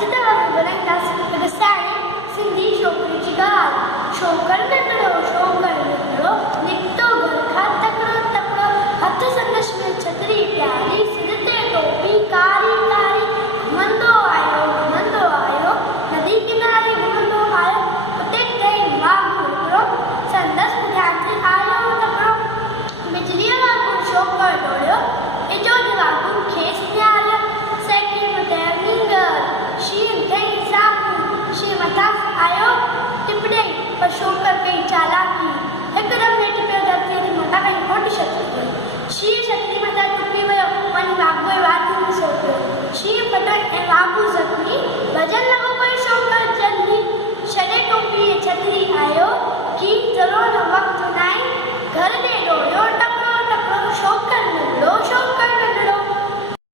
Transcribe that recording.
अॼु तव्हां ॿुधाईंदासीं रसाए सिंधी छोकिरी जी ॻाल्हि। छोकिरो नंढड़ो निकितो घर खां तकिड़ो तकिड़ो, हथ संदसि में छतरी प्यारी, सिर ते टोपी कारी कारी, घुमंदो आयो नदी किनारे घुमंदो आयो, उते कई वाघ हिकिड़ो संदसि पुठियां आयो तकिड़ो। बिजलीअ वांगुरु छोकिरो दौड़ियो, इजो वाघुनि खेसि निहारियो, साइकिल मथे नींगर, शींहं ठही साकू, शींहं मथां आयो टिपड़े, पर छोकिरो कई चालाकी, हिकदमि हेठि पियो धरतीअ ते मथां कई खोटी छतरी कई। शींहं छतरी मथां टुटी वियो, वञी वाघो वाघुनि सोचियो, शींहं फटो ऐं वाघो ज़ख़्मी, भॼण लॻो पियो छोकिरो जल्दी, छॾे टोपी छतरी आयो, की ज़रो न वक़्तु नाहे, घर ॾे दौड़ियो